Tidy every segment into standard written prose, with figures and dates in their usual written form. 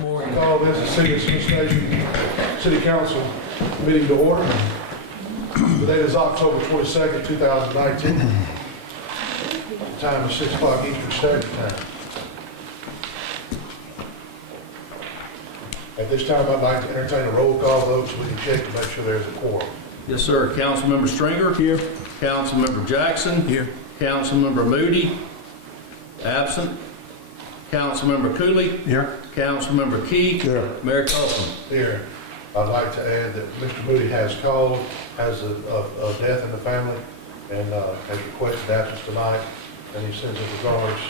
Morning. Call this the City of Smith Station City Council meeting to order. The date is October 22nd, 2019. The time is 6 o'clock Eastern Standard Time. At this time, I'd like to entertain a roll call vote so we can check to make sure there's a quorum. Yes, sir. Councilmember Stringer. Here. Councilmember Jackson. Here. Councilmember Moody. Absent. Councilmember Cooley. Here. Councilmember Key. Here. Mayor Copeland. Here, I'd like to add that Mr. Moody has called, has a death in the family, and has requested absence tonight, and he sends his regards.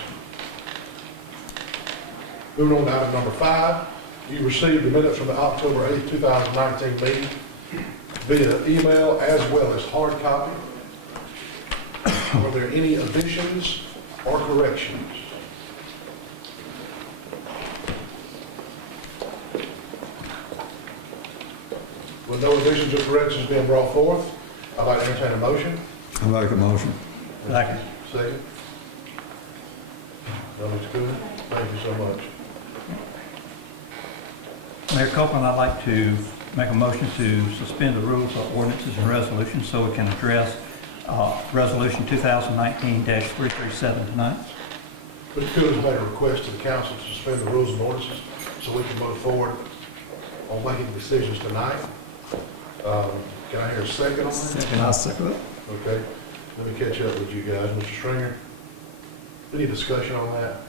Moving on to item number 5, you received the minutes from the October 8th, 2019 meeting via email as well as hard copy. Were there any additions or corrections? With no additions or corrections being brought forth, I'd like to entertain a motion. I make a motion. Second. Second. Mr. Cooley, thank you so much. Mayor Copeland, I'd like to make a motion to suspend the rules of ordinances and resolutions so we can address Resolution 2019-337 tonight. Mr. Cooley's made a request to the council to suspend the rules and ordinances so we can move forward on making decisions tonight. Can I hear a second on that? Second. I'll second it. Okay, let me catch up with you guys. Mr. Stringer, any discussion on that?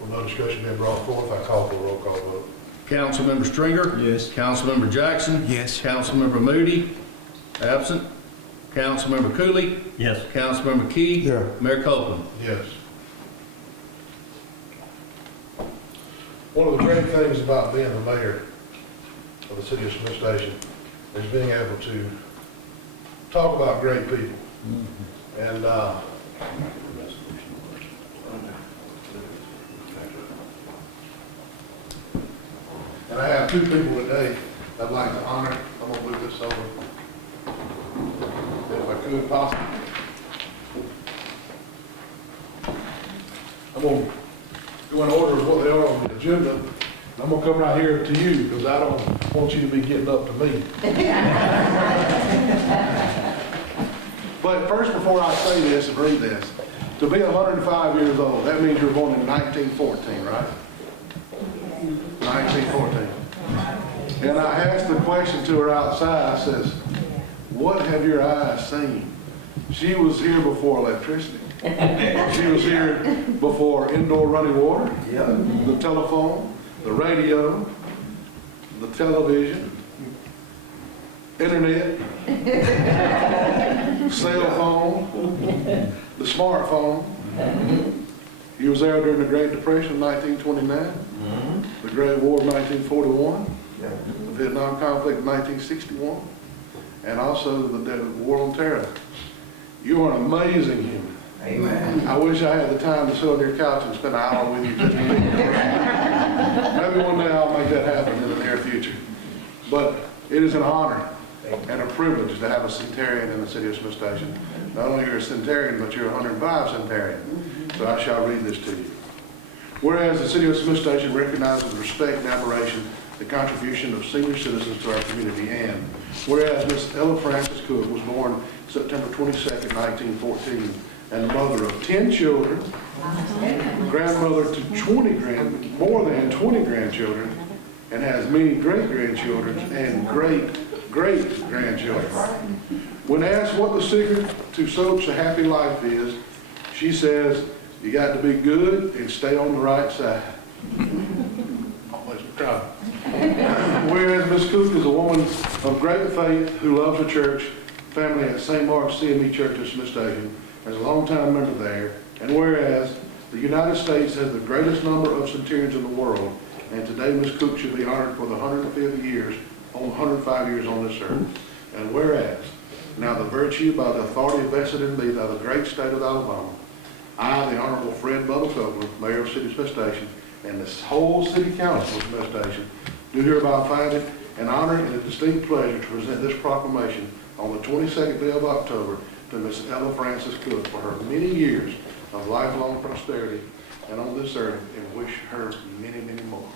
With no discussion being brought forth, I call for a roll call vote. Councilmember Stringer. Yes. Councilmember Jackson. Yes. Councilmember Moody. Absent. Councilmember Cooley. Yes. Councilmember Key. Yeah. Mayor Copeland. Yes. One of the great things about being the mayor of the city of Smith Station is being able to talk about great people. And I have two people today I'd like to honor. I'm gonna move this over, if I could possibly. I'm gonna go in order of what they are on the agenda. I'm gonna come right here to you because I don't want you to be getting up to me. But first, before I say this and read this, to be 105 years old, that means you were born in 1914, right? 1914. And I asked the question to her outside, I says, what have your eyes seen? She was here before electricity. She was here before indoor running water, the telephone, the radio, the television, internet, cell phone, the smartphone. He was there during the Great Depression of 1929, the Great War of 1941, the Vietnam conflict of 1961, and also the War on Terror. You are an amazing human. Amen. I wish I had the time to sit on your couch and spend an hour with you just to meet you. Maybe one day I'll make that happen in the near future. But it is an honor and a privilege to have a centurion in the city of Smith Station. Not only are you a centurion, but you're a 105 centurion. So I shall read this to you. Whereas the city of Smith Station recognizes with respect and admiration the contribution of senior citizens to our community, and whereas Miss Ella Frances Cook was born September 22nd, 1914, and the mother of 10 children, grandmother to more than 20 grandchildren, and has many great-grandchildren and great-great-grandchildren. When asked what the secret to such a happy life is, she says, you got to be good and stay on the right side. Always proud. Whereas Miss Cook is a woman of great faith who loves the church family at St. Mark's CME Church at Smith Station, as a longtime member there, and whereas the United States has the greatest number of centurions in the world, and today Miss Cook should be honored for the 105 years on this earth, and whereas now the virtue by the authority vested in me by the great state of Alabama, I, the Honorable Fred Bubba Copeland, Mayor of City of Smith Station, and this whole City Council of Smith Station, do hereby find it an honor and a distinct pleasure to present this proclamation on the 22nd day of October to Miss Ella Francis Cook for her many years of lifelong prosperity and on this earth, and wish her many, many more.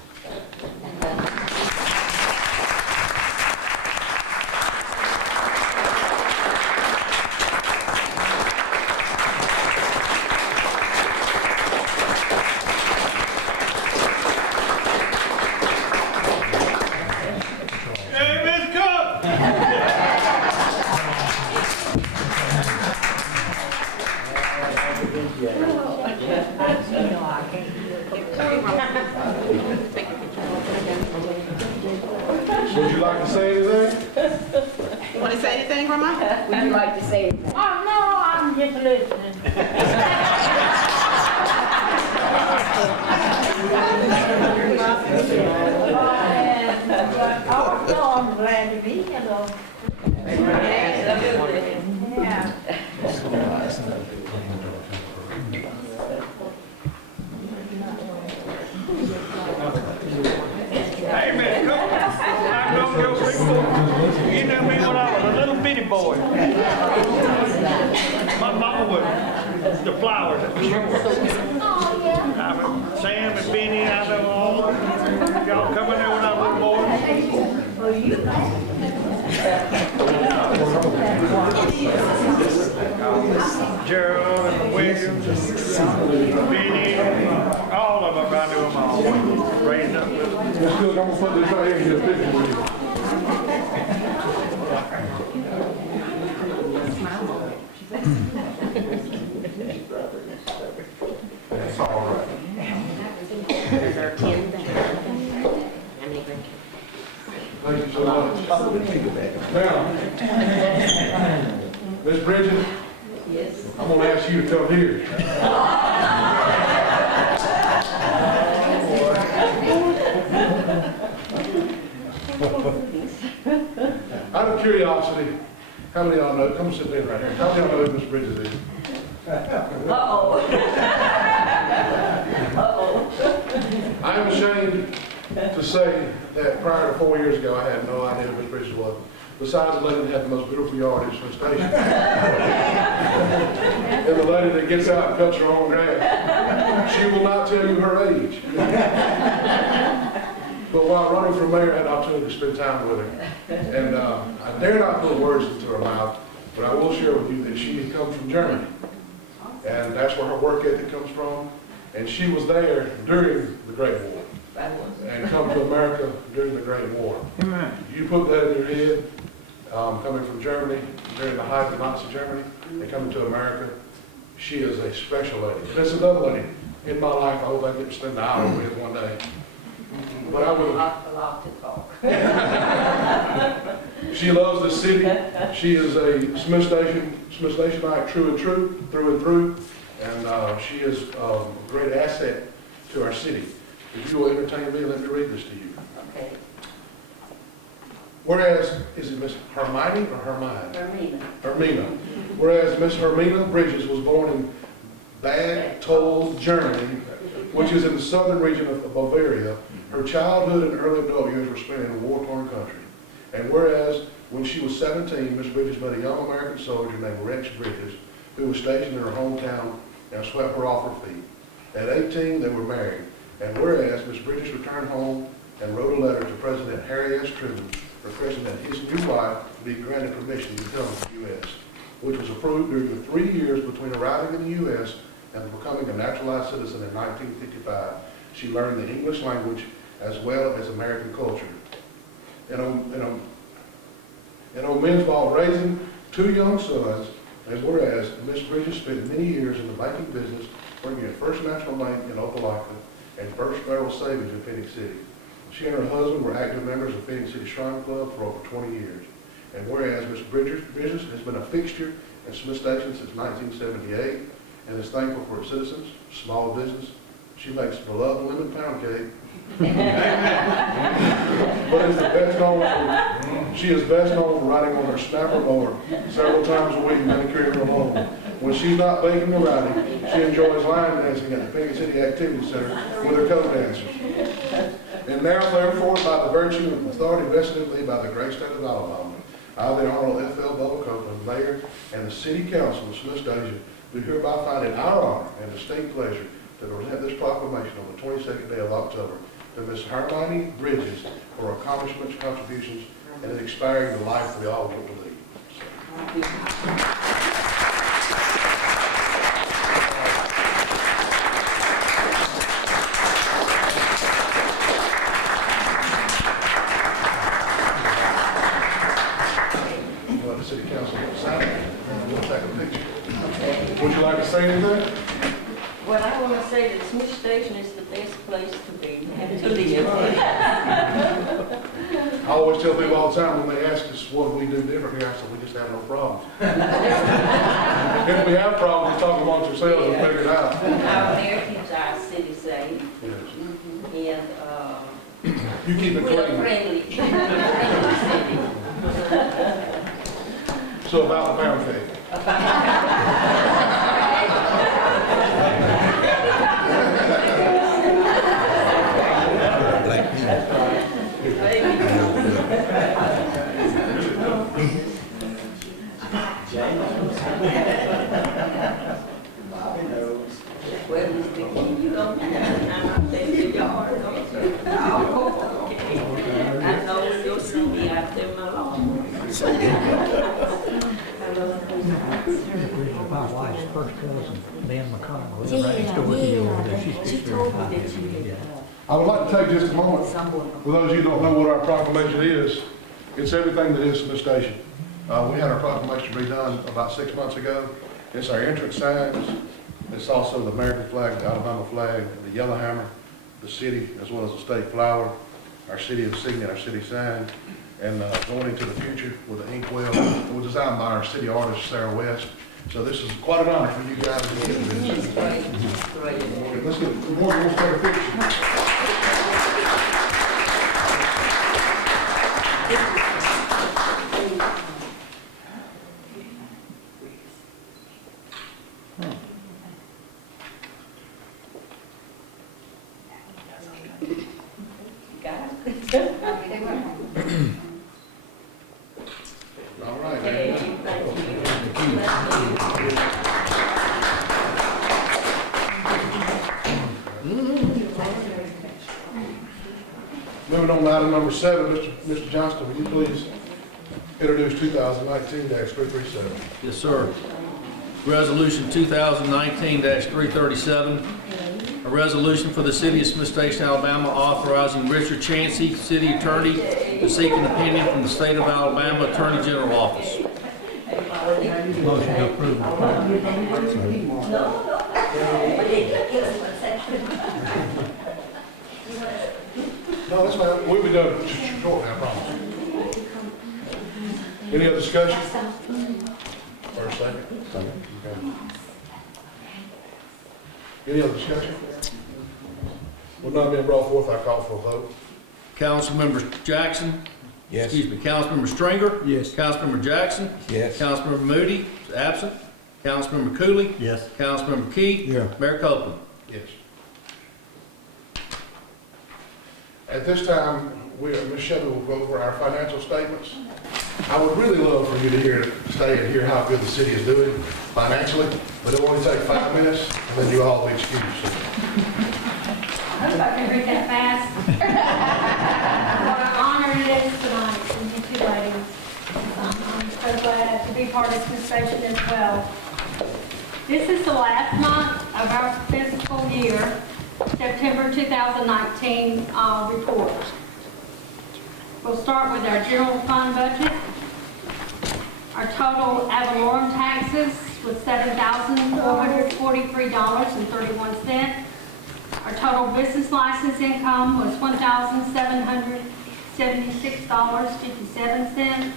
Would you like to say anything? You want to say anything, Grandma? Would you like to say anything? Oh, no, I'm just listening. Oh, no, I'm glad to be here, though. Yeah. Hey, Miss Cook, I know your people. You knew me when I was a little bitty boy. My mama was the flowers at the store. Oh, yeah. Sam and Benny, I know all. Y'all come in there when I was a little boy. Oh, you Gerald and Williams, Benny, all of them, I knew them all. Raised up with them. Miss Cook, I'm gonna put this right here and get a picture with you. That's all right. There's our 10 things. Thank you so much. Now, Miss Bridget, Yes. I'm gonna ask you to come here. Out of curiosity, how many of y'all know, come sit down right here, how many of y'all know who Miss Bridget is? Uh-oh. Uh-oh. I am ashamed to say that prior to 4 years ago, I had no idea who Miss Bridget was. Besides the lady that had the most beautiful yard in the station. And the lady that gets out and cuts her own grass. She will not tell you her age. But while running for mayor, I had an opportunity to spend time with her. And I dare not put words into her mouth, but I will share with you that she had come from Germany. And that's where her work ethic comes from. And she was there during the Great War. And come to America during the Great War. You put that in your head, coming from Germany, during the height of Nazi Germany, and coming to America, she is a special lady. There's another lady in my life I hope I get to spend an hour with one day. But I will. A lot to talk. She loves the city. She is a Smithsonianite through and through. And she is a great asset to our city. If you will entertain me, let me read this to you. Okay. Whereas, is it Miss Hermione or Hermine? Hermina. Hermina. Whereas Miss Hermina Bridges was born in Bad Tolz, Germany, which is in the southern region of Bavaria, her childhood and early adult years were spent in a war-torn country. And whereas, when she was 17, Miss Bridges met a young American soldier named Rex Bridges, who was stationed in her hometown and swept her off her feet. At 18, they were married. And whereas Miss Bridges returned home and wrote a letter to President Harry S. Truman requesting that his new wife be granted permission to come to the U.S., which was approved during the 3 years between arriving in the U.S. and becoming a naturalized citizen in 1955. She learned the English language as well as American culture. And on men's ball, raising 2 young sons, as whereas Miss Bridges spent many years in the banking business, working at First National Bank in Opelika and First Federal Savings in Phoenix City. She and her husband were active members of Phoenix City Shrine Club for over 20 years. And whereas Miss Bridges has been a fixture at Smith Station since 1978 and is thankful for its citizens, small business, she makes beloved lemon pound cake. But is the best known she is best known for riding on her snapper mower several times a week and carrying her home. When she's not baking or riding, she enjoys line dancing at the Phoenix City Activity Center with her co-dancers. And now, therefore, by the virtue and authority vested in me by the great state of Alabama, I, the Honorable F.L. Bubba Copeland, Mayor, and the City Council of Smith Station, do hereby find it our honor and distinct pleasure to present this proclamation on the 22nd day of October to Ms. Hermione Bridges for her accomplishments, contributions, and in inspiring the life we all want to lead. Let the City Council sign it, and we'll take a picture. Would you like to say anything? Well, I want to say that Smith Station is the best place to be and to live. I always tell people all the time when they ask us what do we do different here, I said, we just have no problems. If we have problems, we talk amongst ourselves and figure it out. Our mayor keeps our city safe Yes. and You keep it we're a clean. friendly city. So about the pound cake. Well, Mr. King, you don't have time out there in the yard, don't you? Oh, okay. I know you'll see me out there in my lawn. My wife's first cousin, Lynn McConnell, lives Yeah, right next door to you over there. She's She told me that you had, I would like to take just a moment, someone. for those of you who don't know what our proclamation is, it's everything that is Smith Station. We had our proclamation redone about 6 months ago. It's our entrance signs. It's also the American flag, the Alabama flag, the yellow hammer, the city, as well as the state flower, our city insignia, our city sign, and going into the future with the inkwell. It was designed by our city artist, Sarah West. So this is quite an honor for you guys to get this. It's great, it's great. Let's get, we'll take a picture. Got it? All right. Okay, thank Moving on to item number 7, Mr. Johnston, will you please introduce 2019-337? Yes, sir. Resolution 2019-337, a resolution for the city of Smith Station, Alabama, authorizing Richard Chancey, city attorney, to seek an opinion from the state of Alabama Attorney General Office. Motion to approve. No, that's fine. We'll be done shortly, I promise. Any other discussion? First, second? Okay. Any other discussion? With none being brought forth, I call for a vote. Councilmember Jackson? Yes. Excuse me, Councilmember Stringer? Yes. Councilmember Jackson? Yes. Councilmember Moody is absent. Councilmember Cooley? Yes. Councilmember Key? Yeah. Mayor Copeland? Yes. At this time, Ms. Shelby will go over our financial statements. I would really love for you to stay and hear how good the city is doing financially, but it will only take 5 minutes, and then you all be excused. I hope I can read that fast. What an honor it is tonight for you two ladies. I'm so glad to be part of this station as well. This is the last month of our fiscal year, September 2019 report. We'll start with our general fund budget. Our total ad valorem taxes was $7,443.31. Our total business license income was $1,776.57.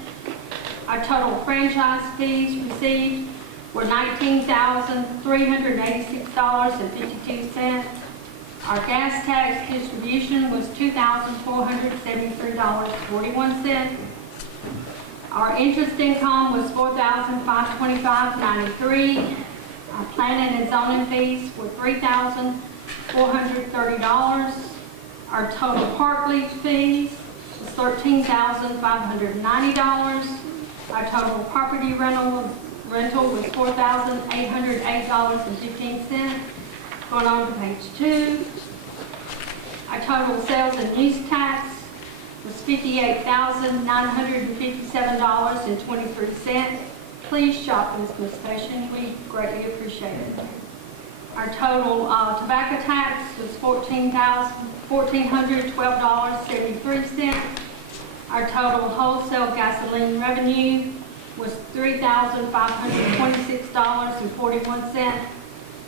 Our total franchise fees received were $19,386.52. Our gas tax distribution was $2,473.41. Our interest income was $4,525.93. Our planning and zoning fees were $3,430. Our total park lease fees was $13,590. Our total property rental was $4,808.15. Going on to page 2. Our total sales and use tax was $58,957.23. Please shop in Smith Station. We greatly appreciate it. Our total tobacco tax was $1,412.73. Our total wholesale gasoline revenue was $3,526.41,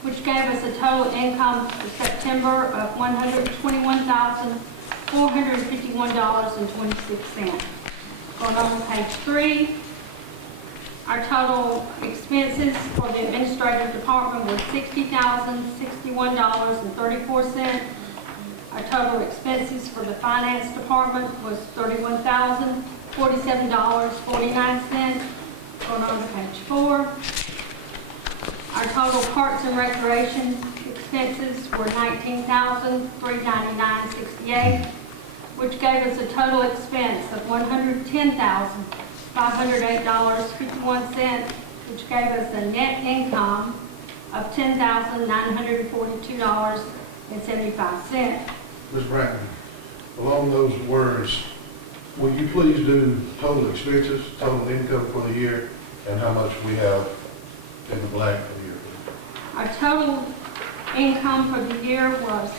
which gave us a total income for September of $121,451.26. Going on to page 3. Our total expenses for the administrative department were $60,061.34. Our total expenses for the finance department was $31,047.49. Going on to page 4. Our total parks and recreation expenses were $19,399.68, which gave us a total expense of $110,508.51, which gave us a net income of $10,942.75. Ms. Bratton, along those words, will you please do total expenses, total income for the year, and how much we have in the black for the year? Our total income for the year was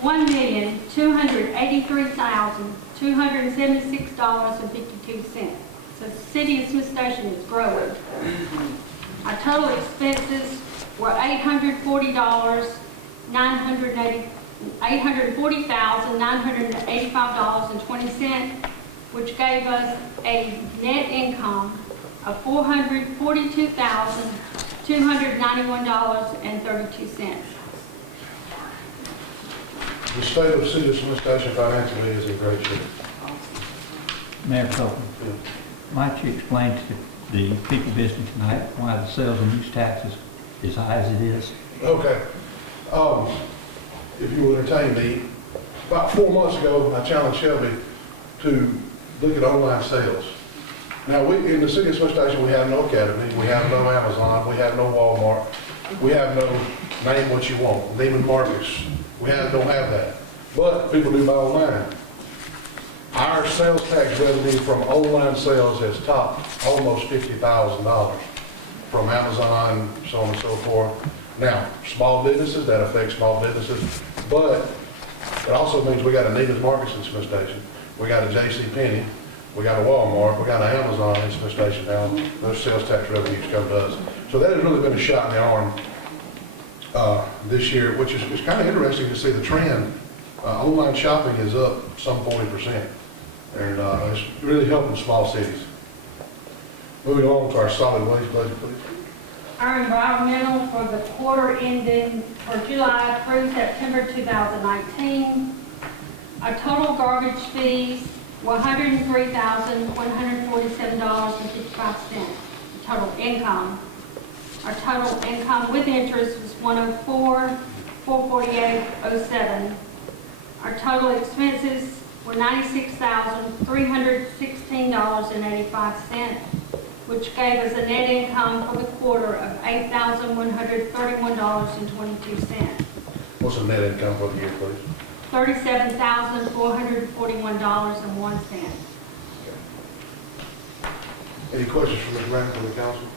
$1,283,276.52. So the city of Smith Station is growing. Our total expenses were $840,985.20, which gave us a net income of $442,291.32. The state of the city of Smith Station financially is in great shape. Mayor Copeland, might you explain to the people visiting tonight why the sales and use tax is as high as it is? Okay. If you will entertain me, about 4 months ago, I challenged Shelby to look at online sales. Now, in the city of Smith Station, we have no Academy, we have no Amazon, we have no Walmart, we have no name what you want, Neiman Marcus. We don't have that. But people do buy online. Our sales tax revenue from online sales has topped almost $50,000 from Amazon, so on and so forth. Now, small businesses, that affects small businesses, but it also means we got a Neiman Marcus in Smith Station. We got a JCPenney, we got a Walmart, we got an Amazon in Smith Station now. Those sales tax revenues come to us. So that has really been a shot in the arm this year, which is kind of interesting to see the trend. Online shopping is up some 40%, and it's really helping small cities. Moving on to our solid waste budget, please. Our environmental for the quarter ending for July through September 2019, our total garbage fees were $103,147.55. Total income. Our total income with interest was $104,448.07. Our total expenses were $96,316.85, which gave us a net income for the quarter of $8,131.22. What's the net income for the year, please? $37,441.01. Any questions from Ms. Bratton from the council?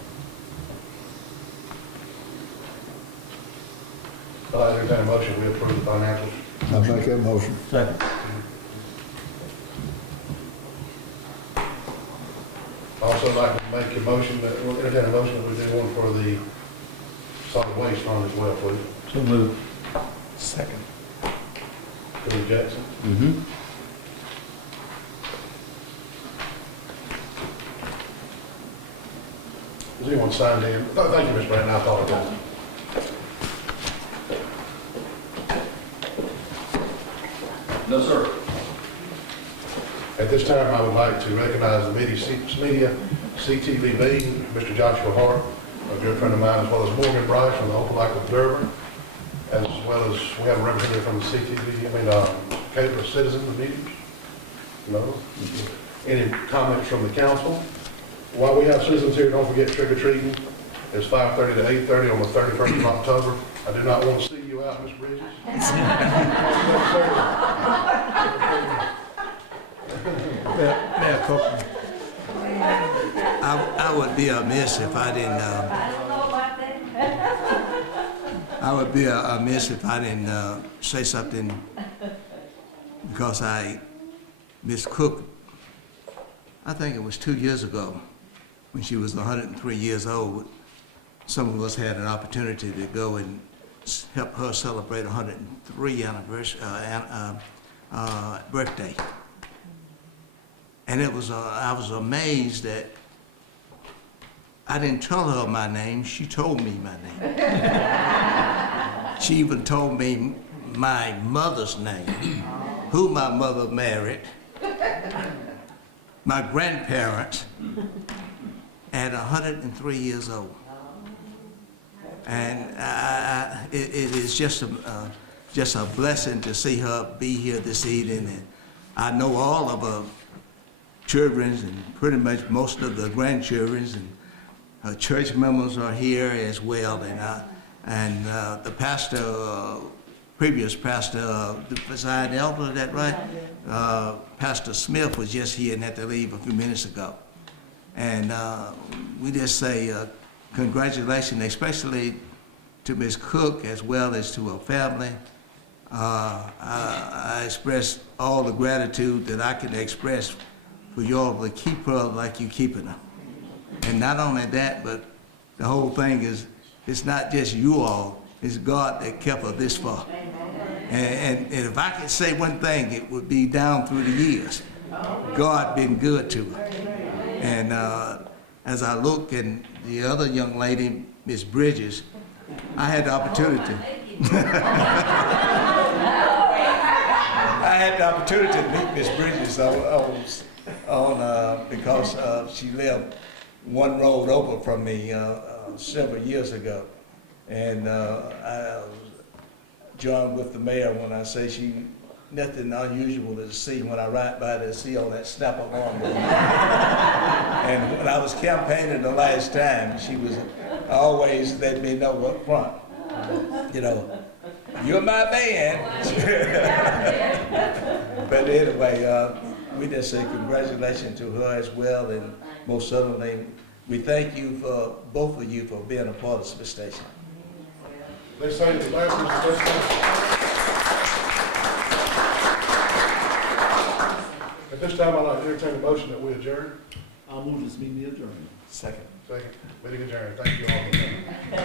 I'll entertain a motion, we approve the financials. I make that motion. Second. Also like to make a motion that, we'll entertain a motion that we do one for the solid waste fund as well, please. So moved. Second. Billy Jackson. Has anyone signed in? Thank you, Ms. Bratton, I apologize. No, sir. At this time, I would like to recognize the media CTVB, Mr. Joshua Hart, a good friend of mine, as well as Morgan Bryce from the Opelika Observer, as well as we have a representative from the cable citizen of meetings. No? Any comments from the council? While we have citizens here, don't forget trick or treating. It's 5:30 to 8:30 on the 31st of October. I do not want to see you out, Ms. Bridges. Mayor Copeland. I would be amiss if I didn't, I don't know about that. I would be amiss if I didn't say something, because Miss Cook, I think it was 2 years ago, when she was 103 years old, some of us had an opportunity to go and help her celebrate 103 anniversary, birthday. And I was amazed that I didn't tell her my name, she told me my name. She even told me my mother's name, who my mother married, my grandparents, at 103 years old. And it is just a blessing to see her be here this evening. And I know all of her children and pretty much most of the grandchildren, and her church members are here as well. And the pastor, previous pastor, the presiding elder, is that right? Pastor Smith was just here and had to leave a few minutes ago. And we just say congratulations, especially to Ms. Cook as well as to her family. I express all the gratitude that I can express for y'all to keep her like you keeping her. And not only that, but the whole thing is, it's not just you all, it's God that kept her this far. And if I could say one thing, it would be down through the years. God been good to her. And as I look at the other young lady, Miss Bridges, I had the opportunity. I had the opportunity to meet Miss Bridges because she lived one road over from me several years ago. And I joined with the mayor when I say she, nothing unusual to see when I ride by to see all that snapper lawnmower. And when I was campaigning the last time, she was always let me know up front, you know, you're my man. But anyway, we just say congratulations to her as well, and most certainly we thank you for, both of you, for being a part of Smith Station. They say the last is the best one. At this time, I'd like to entertain a motion that we adjourn. I'll move this meeting adjourned. Second. Second, meeting adjourned. Thank you all.